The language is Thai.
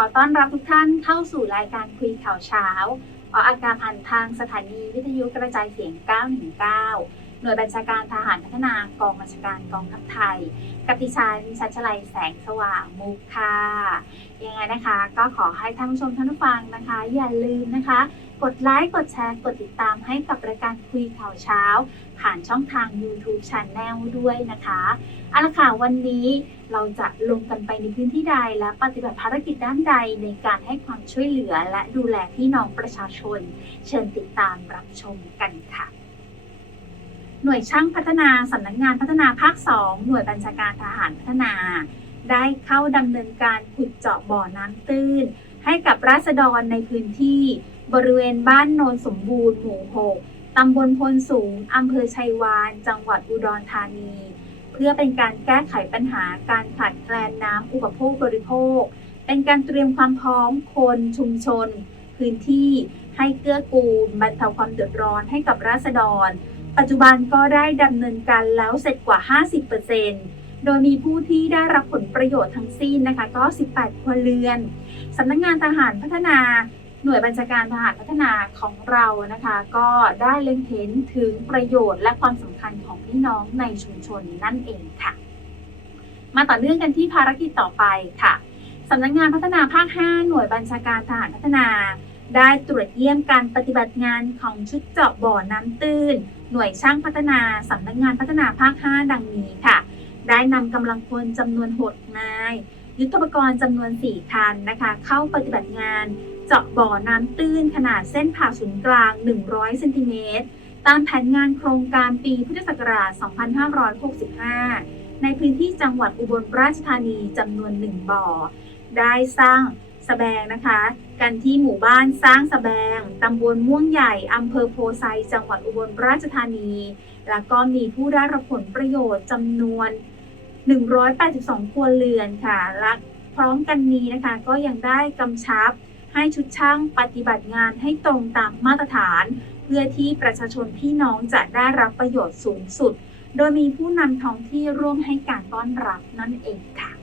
ขอต้อนรับทุกท่านเข้าสู่รายการคุยข่าวเช้าออกอากาศผ่านทางสถานีวิทยุกระจายเสียง 919 หน่วยบัญชาการทหารพัฒนากองบัญชาการกองทัพไทย กับดิฉันชัชลัยแสงสว่างมุกค่ะยังไงนะคะ ก็ขอให้ท่านผู้ชมท่านผู้ฟังนะคะ อย่าลืมนะคะ กดไลค์กดแชร์กดติดตามให้กับรายการคุยข่าวเช้า ผ่านช่องทาง YouTube Channel ด้วยนะคะเอาละค่ะวันนี้เราจะลงกันไปในพื้นที่ใด และปฏิบัติภารกิจด้านใดในการให้ความช่วยเหลือและดูแลพี่น้องประชาชน เชิญติดตามรับชมกันค่ะ หน่วยช่างพัฒนาสำนักงานพัฒนาภาค 2 หน่วยบัญชาการทหารพัฒนา ได้เข้าดำเนินการขุดเจาะบ่อน้ำตื้น ให้กับราษฎรในพื้นที่ บริเวณบ้านโนนสมบูรณ์หมู่ 6 ตำบลพลสูง อำเภอชัยวาน จังหวัดอุดรธานี เพื่อเป็นการแก้ไขปัญหาการขาดแคลนน้ำอุปโภคบริโภค เป็นการเตรียมความพร้อมคนชุมชน พื้นที่ให้เกื้อกูลบรรเทาความเดือดร้อนให้กับราษฎร ปัจจุบันก็ได้ดำเนินการแล้วเสร็จกว่า 50%โดยมีผู้ที่ได้รับผลประโยชน์ทั้งสิ้นนะคะก็ 18 ครัวเรือนสำนักงานทหารพัฒนาหน่วยบัญชาการทหารพัฒนาของเรานะคะ ก็ได้เล็งเห็นถึงประโยชน์และความสำคัญของพี่น้องในชุมชนนั่นเองค่ะ มาต่อเนื่องกันที่ภารกิจต่อไปค่ะสำนักงานพัฒนาภาค 5 หน่วยบัญชาการทหารพัฒนา ได้ตรวจเยี่ยมการปฏิบัติงานของชุดเจาะบ่อน้ำตื้น หน่วยช่างพัฒนาสำนักงานพัฒนาภาค 5 ดังนี้ค่ะ ได้นำกำลังพลจำนวน6นาย ยุทธปกรณ์จำนวน 4 คันนะคะ เข้าปฏิบัติงานเจาะบ่อน้ำตื้นขนาดเส้นผ่าศูนย์กลาง 100 เซนติเมตร ตามแผนงานโครงการปีพุทธศักราช 2565 ในพื้นที่จังหวัดอุบลราชธานีจำนวน 1 บ่อ ได้สร้าง สแบงนะคะ กันที่หมู่บ้านสร้างสแบงตำบลม่วงใหญ่อำเภอโพไซจังหวัดอุบลราชธานี แล้วก็มีผู้ได้รับผลประโยชน์จำนวน 182 ครัวเรือนค่ะและพร้อมกันนี้นะคะก็ยังได้กำชับให้ชุดช่างปฏิบัติงานให้ตรงตามมาตรฐาน เพื่อที่ประชาชนพี่น้องจะได้รับประโยชน์สูงสุด โดยมีผู้นำท้องที่ร่วมให้การต้อนรับนั่นเองค่ะ